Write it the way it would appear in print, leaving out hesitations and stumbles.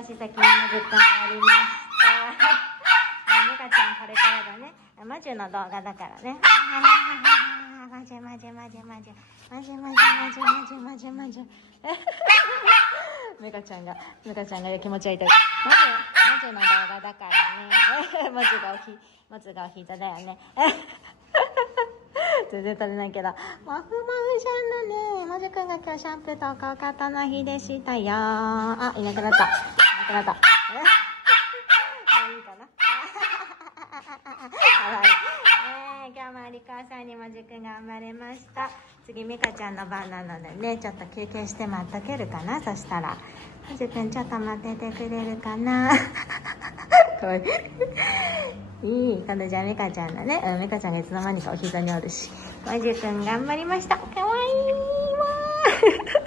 足先にまじくん終わりました。みかちゃんこれからだね。魔女の動画だからね。魔女魔女魔女魔女魔女魔女魔女魔女魔女魔女。みかちゃんが気持ち悪い。魔女の動画だからね。もつがお膝だよね。全然取れないけど。まふまふちゃんのね、魔女くんが今日シャンプーとお顔型の日でしたよ。あ、いなくなった。いいかな。かわいい。今日もお利口さんに魔女くん頑張れました。次、みかちゃんの番なのでね、ちょっと休憩して待っとけるかな。そしたら、魔女くんちょっと待っててくれるかな。かわいい。今度じゃあみかちゃんだね。みかちゃんがいつの間にかお膝におるし。魔女くん頑張りました。かわいいわー。